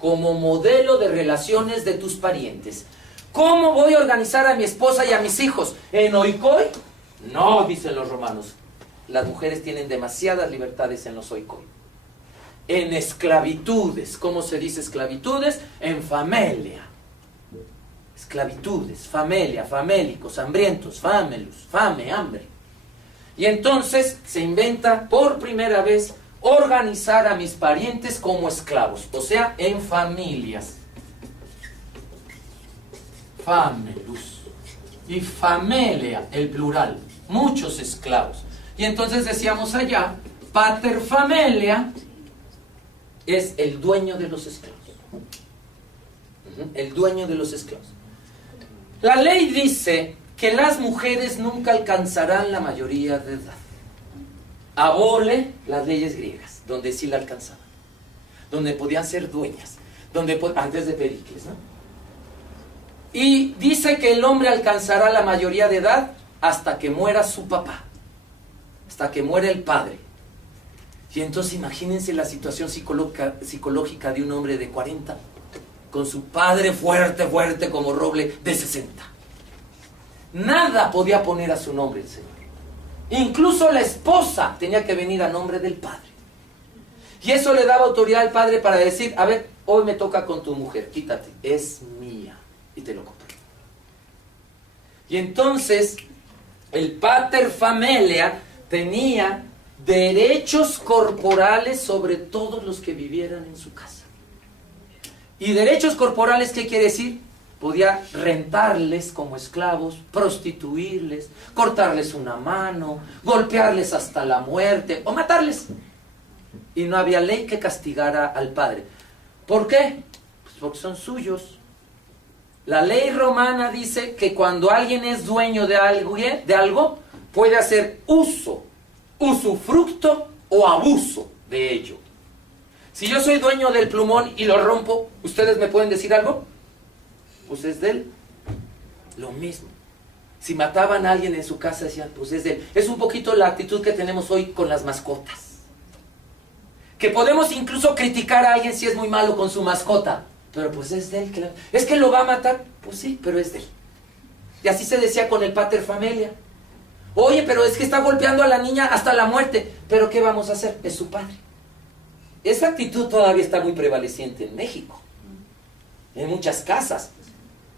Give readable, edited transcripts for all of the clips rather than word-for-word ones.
como modelo de relaciones de tus parientes. ¿Cómo voy a organizar a mi esposa y a mis hijos? ¿En oikoi? No, dicen los romanos. Las mujeres tienen demasiadas libertades en los oikoi. En esclavitudes. ¿Cómo se dice esclavitudes? En familia. Esclavitudes, familia, famélicos, hambrientos, famelus, fame, hambre. Y entonces se inventa por primera vez organizar a mis parientes como esclavos, o sea, en familias. Famelus. Y familia, el plural, muchos esclavos. Y entonces decíamos allá, pater familia es el dueño de los esclavos. El dueño de los esclavos. La ley dice que las mujeres nunca alcanzarán la mayoría de edad. Abole las leyes griegas, donde sí la alcanzaban, donde podían ser dueñas, antes de Pericles, ¿no? Y dice que el hombre alcanzará la mayoría de edad hasta que muera su papá, hasta que muera el padre. Y entonces imagínense la situación psicológica de un hombre de 40, con su padre fuerte, fuerte como roble, de 60. Nada podía poner a su nombre el Señor. Incluso la esposa tenía que venir a nombre del padre. Y eso le daba autoridad al padre para decir, a ver, hoy me toca con tu mujer, quítate, es mía. Y te lo compré. Y entonces, el pater familia tenía derechos corporales sobre todos los que vivieran en su casa. ¿Y derechos corporales qué quiere decir? Podía rentarles como esclavos, prostituirles, cortarles una mano, golpearles hasta la muerte o matarles. Y no había ley que castigara al padre. ¿Por qué? Pues porque son suyos. La ley romana dice que cuando alguien es dueño de algo puede hacer uso, usufructo o abuso de ello. Si yo soy dueño del plumón y lo rompo, ¿ustedes me pueden decir algo? Pues es de él. Lo mismo. Si mataban a alguien en su casa, decían, pues es de él. Es un poquito la actitud que tenemos hoy con las mascotas. Que podemos incluso criticar a alguien si es muy malo con su mascota. Pero pues es de él. Claro. ¿Es que lo va a matar? Pues sí, pero es de él. Y así se decía con el pater familia. Oye, pero es que está golpeando a la niña hasta la muerte. ¿Pero qué vamos a hacer? Es su padre. Esa actitud todavía está muy prevaleciente en México. En muchas casas.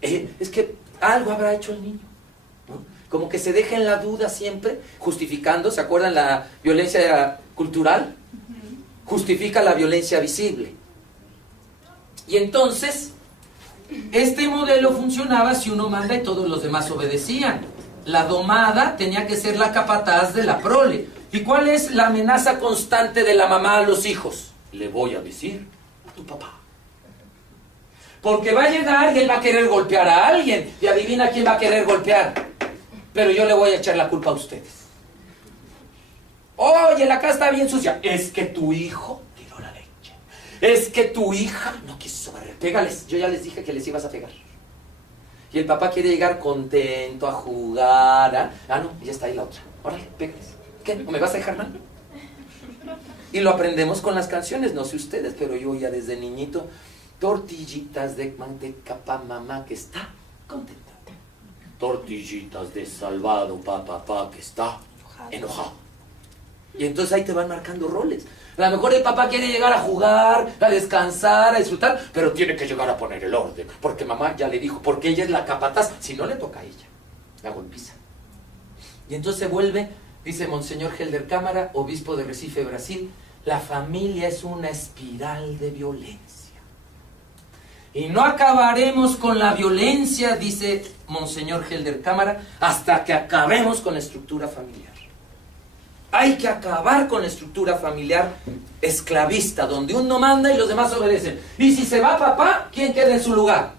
Es que algo habrá hecho el niño, ¿no? Como que se deja en la duda siempre, justificando, ¿se acuerdan la violencia cultural? Justifica la violencia visible. Y entonces, este modelo funcionaba si uno manda y todos los demás obedecían. La domada tenía que ser la capataz de la prole. ¿Y cuál es la amenaza constante de la mamá a los hijos? Le voy a decir a tu papá. Porque va a llegar y él va a querer golpear a alguien. Y adivina quién va a querer golpear. Pero yo le voy a echar la culpa a ustedes. Oye, la casa está bien sucia. Es que tu hijo tiró la leche. Es que tu hija no quiso barrer. Pégales. Yo ya les dije que les ibas a pegar. Y el papá quiere llegar contento a jugar. Ah, no, ya está ahí la otra. Órale, pégales. ¿Qué? ¿No me vas a dejar mal? Y lo aprendemos con las canciones. No sé ustedes, pero yo ya desde niñito... Tortillitas de manteca pa' mamá que está contenta. Tortillitas de salvado pa' papá que está enojado. Y entonces ahí te van marcando roles. A lo mejor el papá quiere llegar a jugar, a descansar, a disfrutar, pero tiene que llegar a poner el orden. Porque mamá ya le dijo, porque ella es la capataz. Si no le toca a ella, la golpiza. Y entonces se vuelve, dice Monseñor Helder Cámara, obispo de Recife, Brasil, la familia es una espiral de violencia. Y no acabaremos con la violencia, dice Monseñor Helder Cámara, hasta que acabemos con la estructura familiar. Hay que acabar con la estructura familiar esclavista, donde uno manda y los demás obedecen. Y si se va papá, ¿quién queda en su lugar?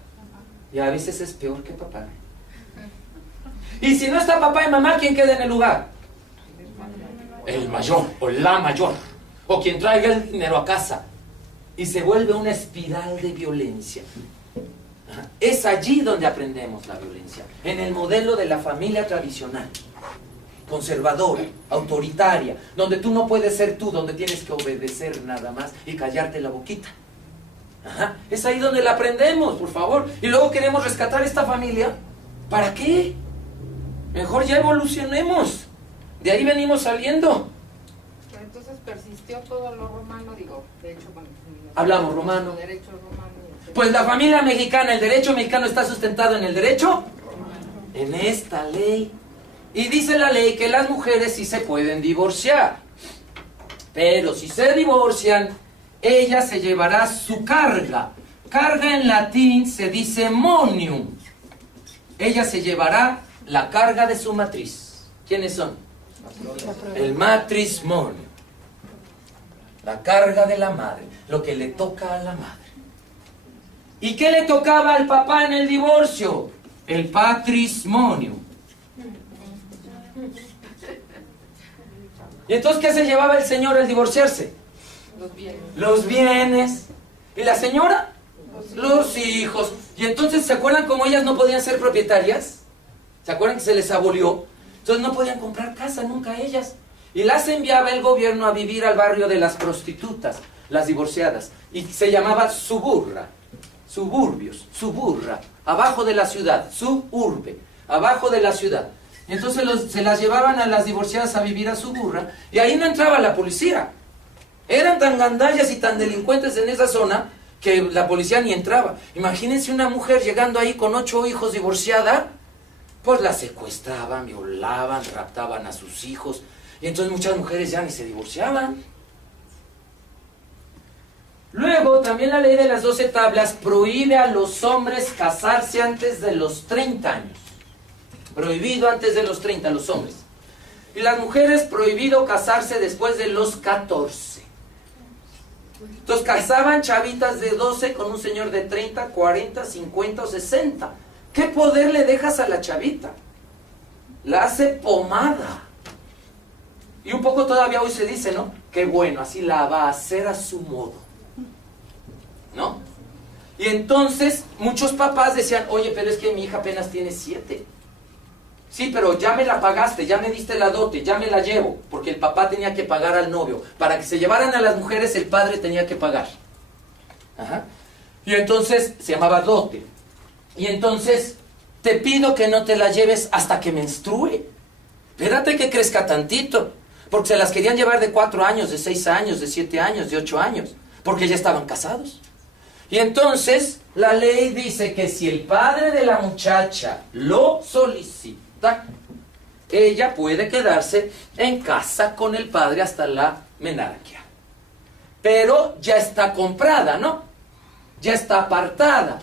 Y a veces es peor que papá. Y si no está papá y mamá, ¿quién queda en el lugar? El mayor o la mayor. O quien traiga el dinero a casa. Y se vuelve una espiral de violencia. Es allí donde aprendemos la violencia. En el modelo de la familia tradicional. Conservadora, autoritaria. Donde tú no puedes ser tú, donde tienes que obedecer nada más y callarte la boquita. Ajá, es ahí donde la aprendemos, por favor. Y luego queremos rescatar esta familia. ¿Para qué? Mejor ya evolucionemos. De ahí venimos saliendo. Pero entonces persistió todo lo romano, digo, de hecho, bueno, hablamos romano. Derecho romano. Pues la familia mexicana, el derecho mexicano está sustentado en el derecho, en esta ley. Y dice la ley que las mujeres sí se pueden divorciar. Pero si se divorcian, ella se llevará su carga. Carga en latín se dice monium. Ella se llevará la carga de su matriz. ¿Quiénes son? El matrimonio. La carga de la madre. Lo que le toca a la madre. ¿Y qué le tocaba al papá en el divorcio? El patrimonio. ¿Y entonces qué se llevaba el señor al divorciarse? Los bienes. Los bienes. ¿Y la señora? Los hijos. ¿Y entonces se acuerdan cómo ellas no podían ser propietarias? ¿Se acuerdan que se les abolió? Entonces no podían comprar casa nunca ellas. Y las enviaba el gobierno a vivir al barrio de las prostitutas, las divorciadas. Y se llamaba suburra. Suburbios, suburra, abajo de la ciudad, suburbe, abajo de la ciudad. Y entonces se las llevaban a las divorciadas a vivir a suburra, y ahí no entraba la policía. Eran tan gandallas y tan delincuentes en esa zona que la policía ni entraba. Imagínense una mujer llegando ahí con 8 hijos divorciada, pues la secuestraban, violaban, raptaban a sus hijos, y entonces muchas mujeres ya ni se divorciaban. Luego, también la ley de las 12 tablas prohíbe a los hombres casarse antes de los 30 años. Prohibido antes de los 30, los hombres. Y las mujeres, prohibido casarse después de los 14. Entonces, casaban chavitas de 12 con un señor de 30, 40, 50 o 60. ¿Qué poder le dejas a la chavita? La hace pomada. Y un poco todavía hoy se dice, ¿no? Qué bueno, así la va a hacer a su modo. ¿No? Y entonces muchos papás decían, oye, pero es que mi hija apenas tiene 7. Sí, pero ya me la pagaste, ya me diste la dote, ya me la llevo, porque el papá tenía que pagar al novio. Para que se llevaran a las mujeres, el padre tenía que pagar. Ajá. Y entonces se llamaba dote. Y entonces te pido que no te la lleves hasta que menstrue. Espérate que crezca tantito, porque se las querían llevar de 4 años, de 6 años, de 7 años, de 8 años, porque ya estaban casados. Y entonces la ley dice que si el padre de la muchacha lo solicita, ella puede quedarse en casa con el padre hasta la menarquia. Pero ya está comprada, ¿no? Ya está apartada.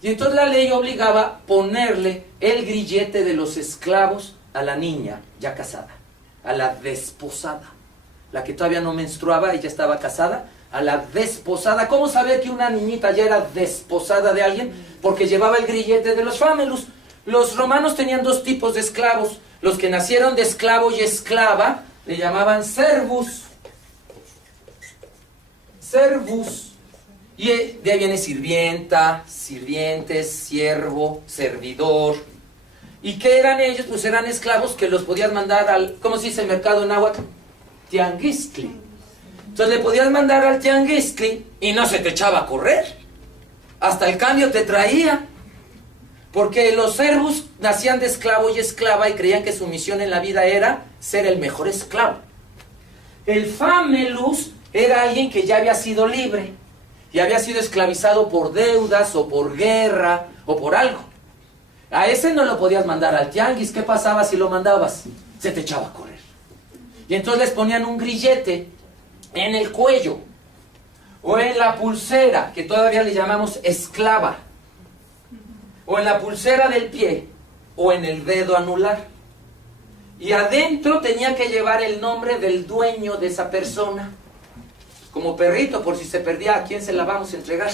Y entonces la ley obligaba a ponerle el grillete de los esclavos a la niña ya casada, a la desposada. La que todavía no menstruaba y ya estaba casada, a la desposada. ¿Cómo saber que una niñita ya era desposada de alguien? Porque llevaba el grillete de los fámelus. Los romanos tenían 2 tipos de esclavos. Los que nacieron de esclavo y esclava le llamaban servus. Servus. Y de ahí viene sirvienta, sirvientes, siervo, servidor. ¿Y qué eran ellos? Pues eran esclavos que los podías mandar al, ¿cómo se dice el mercado en náhuatl? Tianguistli. Entonces le podías mandar al tianguistli y no se te echaba a correr. Hasta el cambio te traía. Porque los servus nacían de esclavo y esclava y creían que su misión en la vida era ser el mejor esclavo. El famelus era alguien que ya había sido libre y había sido esclavizado por deudas o por guerra o por algo. A ese no lo podías mandar al tianguis. ¿Qué pasaba si lo mandabas? Se te echaba a correr. Y entonces les ponían un grillete en el cuello o en la pulsera, que todavía le llamamos esclava, o en la pulsera del pie o en el dedo anular. Y adentro tenía que llevar el nombre del dueño de esa persona, como perrito, por si se perdía, ¿a quién se la vamos a entregar?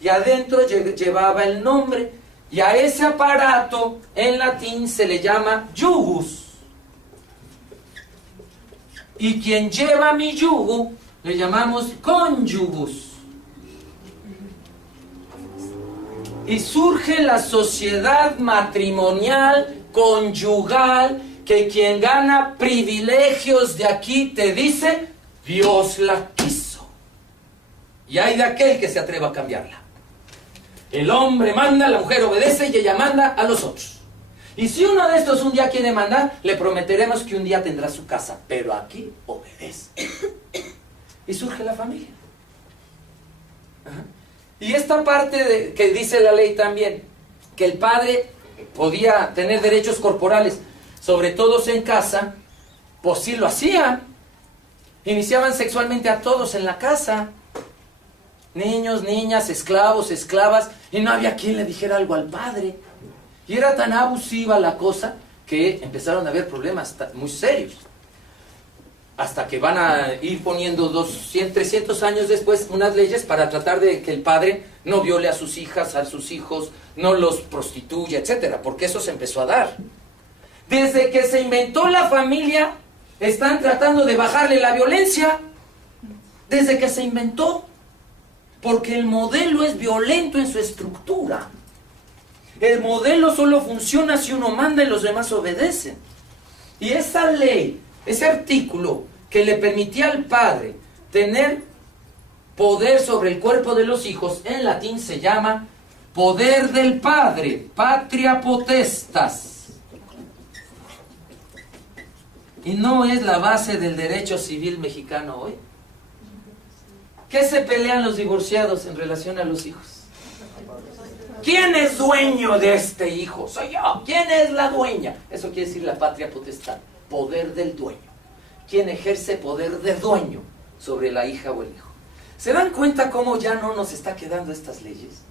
Y adentro llevaba el nombre. Y a ese aparato en latín se le llama iugus. Y quien lleva mi yugo le llamamos cónyugus. Y surge la sociedad matrimonial, conyugal, que quien gana privilegios de aquí te dice, Dios la quiso. Y hay de aquel que se atreva a cambiarla. El hombre manda, la mujer obedece y ella manda a los otros. Y si uno de estos un día quiere mandar, le prometeremos que un día tendrá su casa, pero aquí obedece. Y surge la familia. Ajá. Y esta parte que dice la ley también, que el padre podía tener derechos corporales sobre todos en casa, pues sí lo hacía. Iniciaban sexualmente a todos en la casa. Niños, niñas, esclavos, esclavas, y no había quien le dijera algo al padre. Y era tan abusiva la cosa que empezaron a haber problemas muy serios. Hasta que van a ir poniendo 300 años después unas leyes para tratar de que el padre no viole a sus hijas, a sus hijos, no los prostituya, etcétera, porque eso se empezó a dar. Desde que se inventó la familia, están tratando de bajarle la violencia. Desde que se inventó. Porque el modelo es violento en su estructura. El modelo solo funciona si uno manda y los demás obedecen. Y esa ley, ese artículo que le permitía al padre tener poder sobre el cuerpo de los hijos, en latín se llama poder del padre, patria potestas. Y no es la base del derecho civil mexicano hoy. ¿Qué se pelean los divorciados en relación a los hijos? ¿Quién es dueño de este hijo? Soy yo. ¿Quién es la dueña? Eso quiere decir la patria potestad, poder del dueño. ¿Quién ejerce poder de dueño sobre la hija o el hijo? ¿Se dan cuenta cómo ya no nos está quedando estas leyes?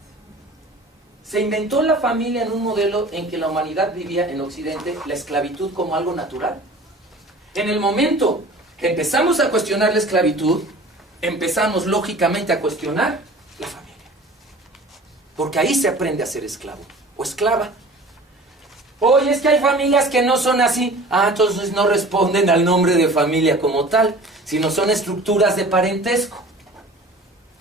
Se inventó la familia en un modelo en que la humanidad vivía en Occidente la esclavitud como algo natural. En el momento que empezamos a cuestionar la esclavitud, empezamos lógicamente a cuestionar la familia. Porque ahí se aprende a ser esclavo o esclava. Oye, es que hay familias que no son así. Entonces no responden al nombre de familia como tal, sino son estructuras de parentesco.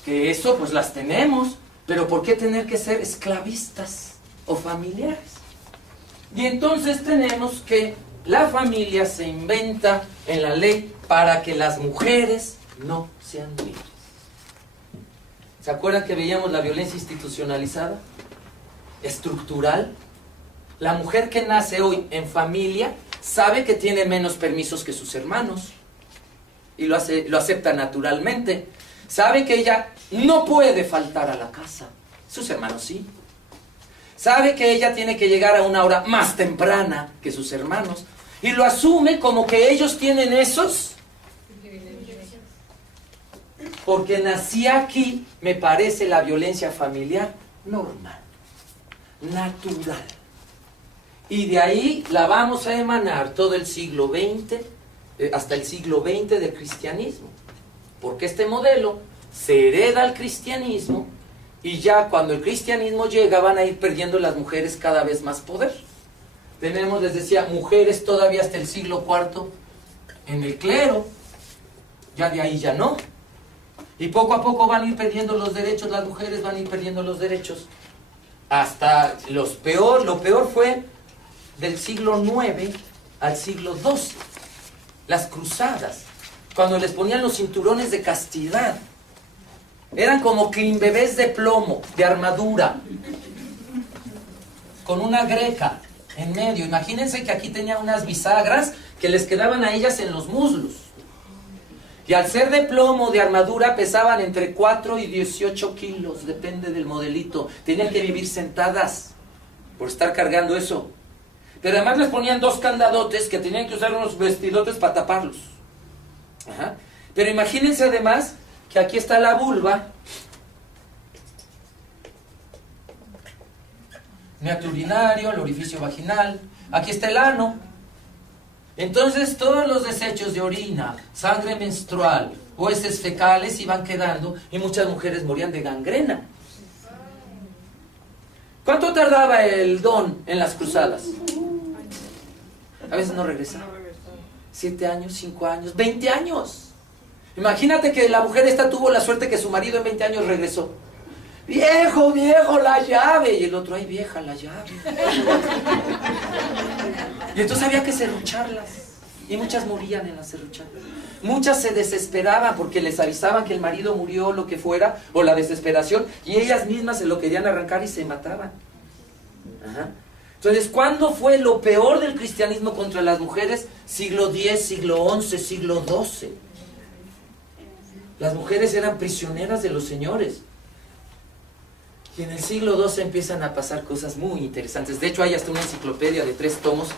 Que eso pues las tenemos, pero ¿por qué tener que ser esclavistas o familiares? Y entonces tenemos que la familia se inventa en la ley para que las mujeres no sean libres. ¿Se acuerdan que veíamos la violencia institucionalizada? Estructural. La mujer que nace hoy en familia sabe que tiene menos permisos que sus hermanos. Y lo acepta naturalmente. Sabe que ella no puede faltar a la casa. Sus hermanos sí. Sabe que ella tiene que llegar a una hora más temprana que sus hermanos. Y lo asume como que ellos tienen esos. Porque nací aquí, me parece la violencia familiar normal, natural. Y de ahí la vamos a emanar todo el siglo XX, hasta el siglo XX del cristianismo. Porque este modelo se hereda al cristianismo y ya cuando el cristianismo llega van a ir perdiendo las mujeres cada vez más poder. Tenemos, les decía, mujeres todavía hasta el siglo IV en el clero, ya de ahí ya no. Y poco a poco van a ir perdiendo los derechos, las mujeres van a ir perdiendo los derechos. Hasta lo peor fue del siglo IX al siglo XII. Las cruzadas, cuando les ponían los cinturones de castidad. Eran como bebés de plomo, de armadura, con una greca en medio. Imagínense que aquí tenía unas bisagras que les quedaban a ellas en los muslos. Y al ser de plomo, de armadura, pesaban entre 4 y 18 kilos, depende del modelito. Tenían que vivir sentadas por estar cargando eso. Pero además les ponían 2 candadotes que tenían que usar unos vestidotes para taparlos. Ajá. Pero imagínense además que aquí está la vulva, meato urinario, el orificio vaginal, aquí está el ano. Entonces todos los desechos de orina, sangre menstrual, o heces fecales iban quedando y muchas mujeres morían de gangrena. ¿Cuánto tardaba el don en las cruzadas? A veces no regresaba. 7 años, 5 años, 20 años. Imagínate que la mujer esta tuvo la suerte que su marido en 20 años regresó. Viejo, viejo, la llave. Y el otro, ay, vieja, la llave. Y entonces había que serrucharlas. Y muchas morían en la serruchada. Muchas se desesperaban porque les avisaban que el marido murió, lo que fuera, o la desesperación, y ellas mismas se lo querían arrancar y se mataban. Ajá. Entonces, ¿cuándo fue lo peor del cristianismo contra las mujeres? Siglo X, siglo XI, siglo XII. Las mujeres eran prisioneras de los señores. Y en el siglo XII empiezan a pasar cosas muy interesantes. De hecho, hay hasta una enciclopedia de 3 tomos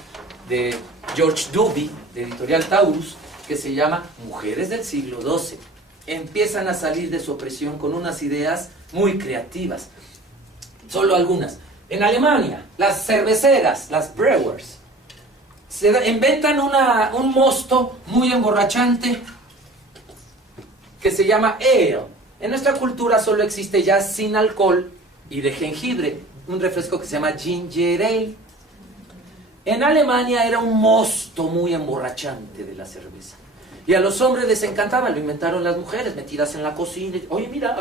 de George Duby, de Editorial Taurus, que se llama Mujeres del siglo XII. Empiezan a salir de su opresión con unas ideas muy creativas. Solo algunas. En Alemania, las cerveceras, las brewers, inventan un mosto muy emborrachante que se llama ale. En nuestra cultura solo existe ya sin alcohol y de jengibre, un refresco que se llama ginger ale. En Alemania era un mosto muy emborrachante de la cerveza. Y a los hombres les encantaba, lo inventaron las mujeres, metidas en la cocina. Oye, mira,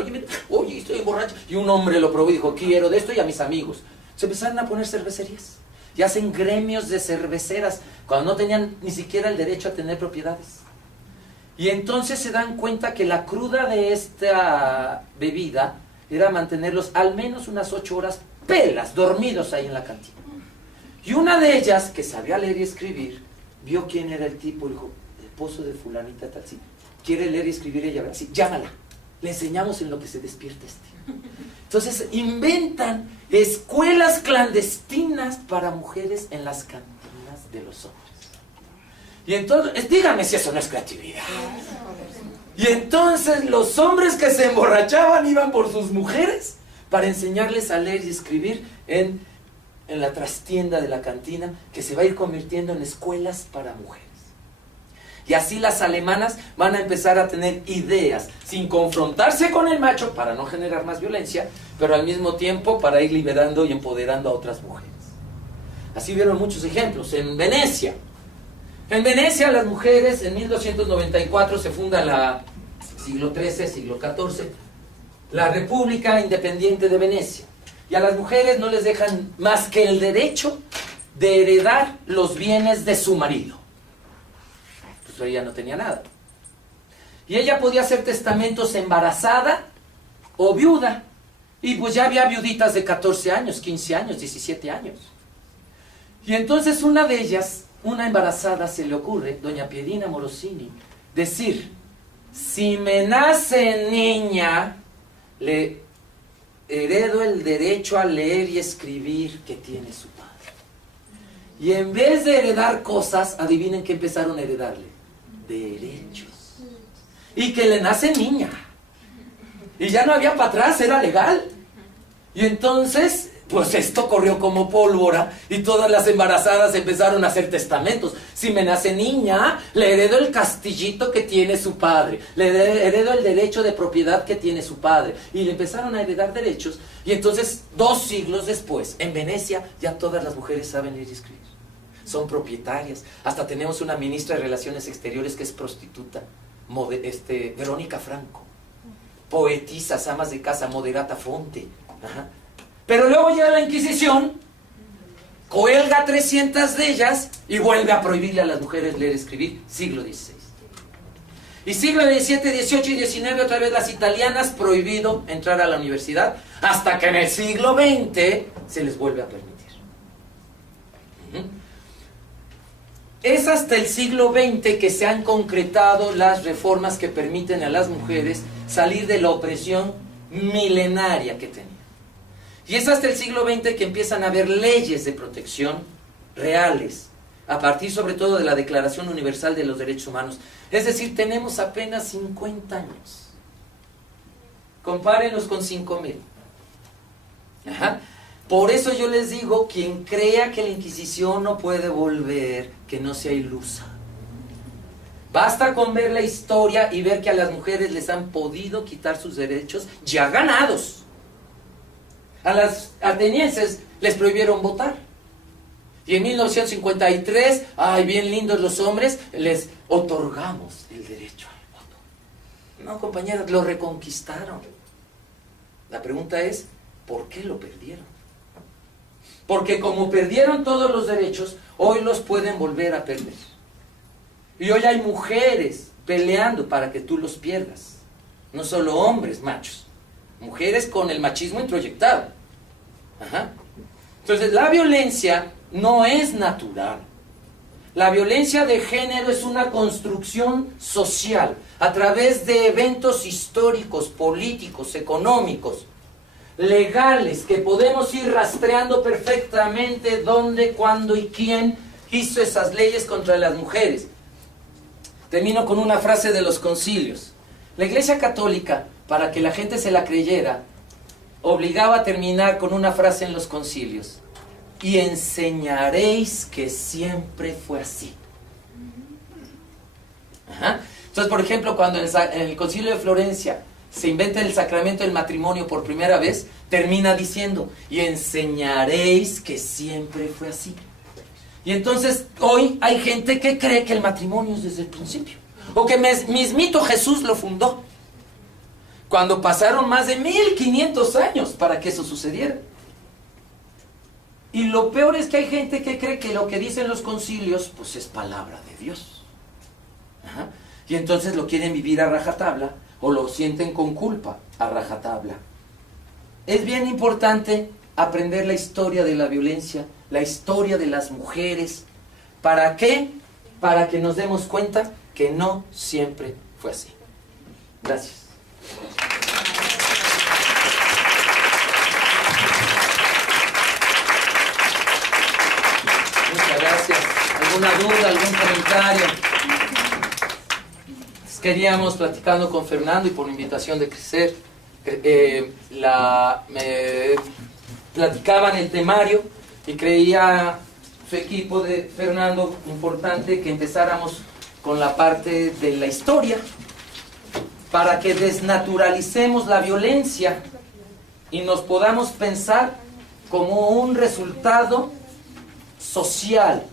oye, estoy borracho. Y un hombre lo probó y dijo, quiero de esto, y a mis amigos. Se empezaron a poner cervecerías. Y hacen gremios de cerveceras, cuando no tenían ni siquiera el derecho a tener propiedades. Y entonces se dan cuenta que la cruda de esta bebida era mantenerlos al menos unas 8 horas pelas, dormidos ahí en la cantina. Y una de ellas, que sabía leer y escribir, vio quién era el tipo y dijo, el esposo de fulanita tal, sí, quiere leer y escribir ella, sí, llámala, le enseñamos en lo que se despierta este. Entonces inventan escuelas clandestinas para mujeres en las cantinas de los hombres. Y entonces, dígame si eso no es creatividad. Y entonces los hombres que se emborrachaban iban por sus mujeres para enseñarles a leer y escribir en la trastienda de la cantina, que se va a ir convirtiendo en escuelas para mujeres. Y así las alemanas van a empezar a tener ideas, sin confrontarse con el macho, para no generar más violencia, pero al mismo tiempo para ir liberando y empoderando a otras mujeres. Así vieron muchos ejemplos. En Venecia, las mujeres, en 1294 se funda siglo XIII, siglo XIV, la República Independiente de Venecia. Y a las mujeres no les dejan más que el derecho de heredar los bienes de su marido. Pues ella no tenía nada. Y ella podía hacer testamentos embarazada o viuda. Y pues ya había viuditas de 14 años, 15 años, 17 años. Y entonces una de ellas, una embarazada, se le ocurre, doña Pierina Morosini, decir, si me nace niña, le heredo el derecho a leer y escribir que tiene su padre. Y en vez de heredar cosas, adivinen qué empezaron a heredarle. Derechos. Y que le nace niña. Y ya no había para atrás, era legal. Y entonces, pues esto corrió como pólvora y todas las embarazadas empezaron a hacer testamentos. Si me nace niña, le heredo el castillito que tiene su padre, le heredo el derecho de propiedad que tiene su padre. Y le empezaron a heredar derechos. Y entonces, 2 siglos después, en Venecia, ya todas las mujeres saben leer y escribir. Son propietarias. Hasta tenemos una ministra de Relaciones Exteriores que es prostituta, Verónica Franco. Poetisas, amas de casa, Moderata Fonte. Ajá. Pero luego llega la Inquisición, cuelga 300 de ellas y vuelve a prohibirle a las mujeres leer y escribir, siglo XVI. Y siglo XVII, XVIII y XIX, otra vez las italianas, prohibido entrar a la universidad, hasta que en el siglo XX se les vuelve a permitir. Es hasta el siglo XX que se han concretado las reformas que permiten a las mujeres salir de la opresión milenaria que tenían. Y es hasta el siglo XX que empiezan a haber leyes de protección reales, a partir sobre todo de la Declaración Universal de los Derechos Humanos. Es decir, tenemos apenas 50 años. Compárenlos con 5,000. Ajá. Por eso yo les digo, quien crea que la Inquisición no puede volver, que no sea ilusa. Basta con ver la historia y ver que a las mujeres les han podido quitar sus derechos ya ganados. A las atenienses les prohibieron votar. Y en 1953, ay, bien lindos los hombres, les otorgamos el derecho al voto. No, compañeras, lo reconquistaron. La pregunta es, ¿por qué lo perdieron? Porque como perdieron todos los derechos, hoy los pueden volver a perder. Y hoy hay mujeres peleando para que tú los pierdas. No solo hombres machos, mujeres con el machismo introyectado. Ajá. Entonces la violencia no es natural. La violencia de género es una construcción social a través de eventos históricos, políticos, económicos, legales, que podemos ir rastreando perfectamente dónde, cuándo y quién hizo esas leyes contra las mujeres. Termino con una frase de los concilios. La Iglesia Católica, para que la gente se la creyera, obligaba a terminar con una frase en los concilios: y enseñaréis que siempre fue así. Ajá. Entonces, por ejemplo, cuando en el concilio de Florencia se inventa el sacramento del matrimonio por primera vez, termina diciendo: y enseñaréis que siempre fue así. Y entonces hoy hay gente que cree que el matrimonio es desde el principio, o que mismito Jesús lo fundó, cuando pasaron más de 1500 años para que eso sucediera. Y lo peor es que hay gente que cree que lo que dicen los concilios pues es palabra de Dios. Ajá. Y entonces lo quieren vivir a rajatabla, o lo sienten con culpa a rajatabla. Es bien importante aprender la historia de la violencia, la historia de las mujeres. ¿Para qué? Para que nos demos cuenta que no siempre fue así. Gracias. Muchas gracias. ¿Alguna duda, algún comentario? Queríamos, platicando con Fernando y por invitación de Crecer, me platicaban el temario y creía su equipo de Fernando importante que empezáramos con la parte de la historia para que desnaturalicemos la violencia y nos podamos pensar como un resultado social,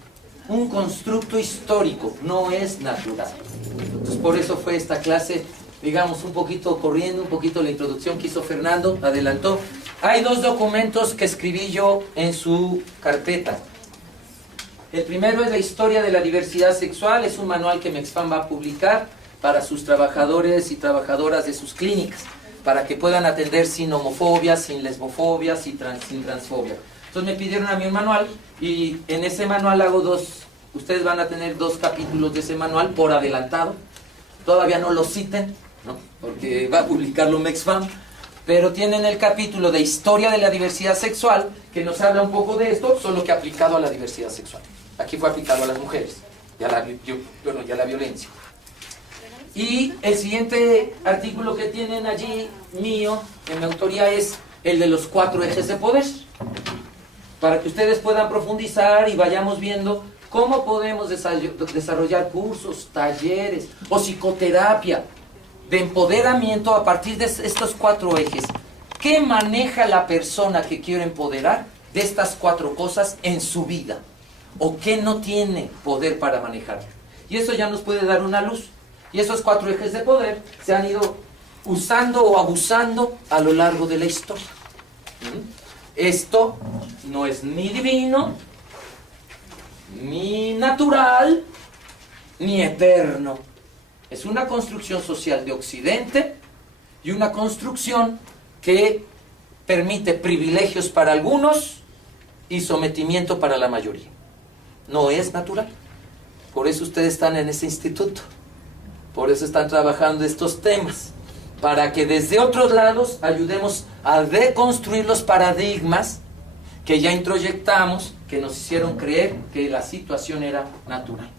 un constructo histórico, no es natural. Entonces por eso fue esta clase, digamos, un poquito corriendo, un poquito la introducción que hizo Fernando, adelantó. Hay dos documentos que escribí yo en su carpeta. El primero es la historia de la diversidad sexual, es un manual que Mexfam va a publicar para sus trabajadores y trabajadoras de sus clínicas, para que puedan atender sin homofobia, sin lesbofobia, sin transfobia. Entonces me pidieron a mí un manual y en ese manual hago ustedes van a tener 2 capítulos de ese manual por adelantado. Todavía no lo citen, ¿no? Porque va a publicarlo Mexfam, pero tienen el capítulo de historia de la diversidad sexual que nos habla un poco de esto, solo que aplicado a la diversidad sexual. Aquí fue aplicado a las mujeres y a la violencia. Y el siguiente artículo que tienen allí mío, en mi autoría, es el de los 4 ejes de poder, para que ustedes puedan profundizar y vayamos viendo cómo podemos desarrollar cursos, talleres o psicoterapia de empoderamiento a partir de estos 4 ejes. ¿Qué maneja la persona que quiere empoderar de estas 4 cosas en su vida? ¿O qué no tiene poder para manejar? Y eso ya nos puede dar una luz. Y esos 4 ejes de poder se han ido usando o abusando a lo largo de la historia. Esto no es ni divino, ni natural, ni eterno. Es una construcción social de Occidente y una construcción que permite privilegios para algunos y sometimiento para la mayoría. No es natural. Por eso ustedes están en ese instituto. Por eso están trabajando estos temas. Para que desde otros lados ayudemos a deconstruir los paradigmas que ya introyectamos, que nos hicieron creer que la situación era natural.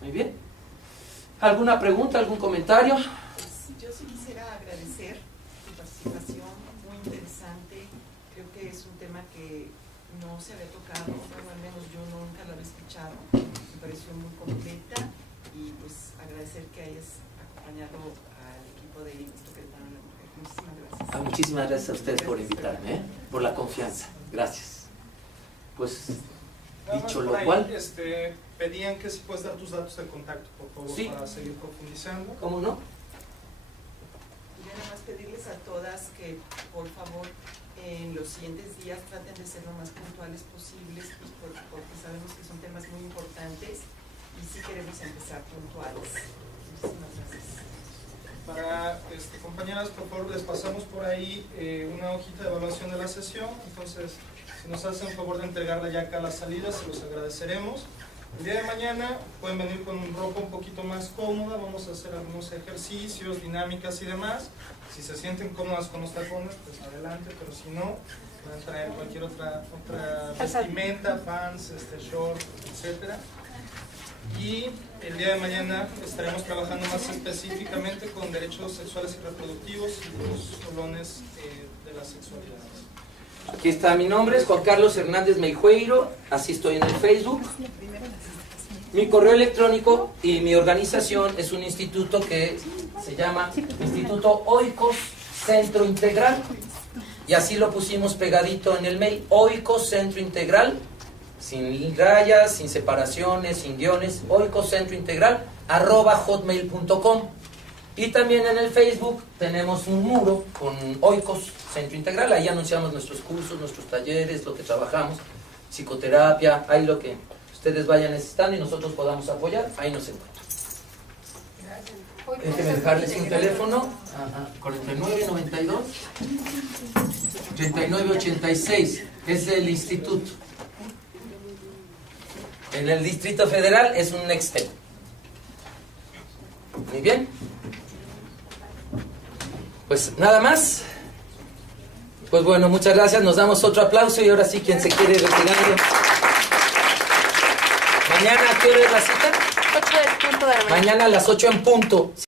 Muy bien. ¿Alguna pregunta, algún comentario? Yo sí quisiera agradecer tu participación, muy interesante. Creo que es un tema que no se había tocado, bueno, al menos yo nunca lo había escuchado. Me pareció muy completa y pues agradecer que hayas acompañado al equipo de Instituto Queretano de la Mujer. Muchísimas gracias. Muchísimas gracias a ustedes por invitarme, por la confianza. Gracias. Pues, dicho lo cual... pedían que si puedes dar tus datos de contacto, por favor, sí, para seguir profundizando. ¿Cómo no? Yo nada más pedirles a todas que, por favor, en los siguientes días traten de ser lo más puntuales posibles, pues porque sabemos que son temas muy importantes y sí queremos empezar puntuales. Muchísimas gracias. Para compañeras, por favor, les pasamos por ahí una hojita de evaluación de la sesión. Entonces, si nos hacen el favor de entregarla ya acá a la salida, se los agradeceremos. El día de mañana pueden venir con ropa un poquito más cómoda, vamos a hacer algunos ejercicios, dinámicas y demás. Si se sienten cómodas con los tacones, pues adelante, pero si no, pueden traer cualquier otra vestimenta, pants, short, etc. Y el día de mañana estaremos trabajando más específicamente con derechos sexuales y reproductivos y los solones de la sexualidad. Aquí está mi nombre, es Juan Carlos Hernández Meijueiro, así estoy en el Facebook. Mi correo electrónico y mi organización es un instituto que se llama Instituto Oikos Centro Integral, y así lo pusimos pegadito en el mail, Oikos Centro Integral, sin rayas, sin separaciones, sin guiones, oikoscentrointegral @hotmail.com. Y también en el Facebook tenemos un muro con Oikos Centro Integral, ahí anunciamos nuestros cursos, nuestros talleres, lo que trabajamos, psicoterapia, ahí lo que ustedes vayan necesitando y nosotros podamos apoyar, ahí nos encuentran. Déjenme dejarles un teléfono, 4992 3986, es el instituto. En el Distrito Federal es un Nextel. Muy bien. Pues nada más. Pues bueno, muchas gracias. Nos damos otro aplauso y ahora sí, quien se quiere retirando. Mañana, ¿a qué hora es la cita? 8 en punto de la mañana. Mañana a las 8 en punto.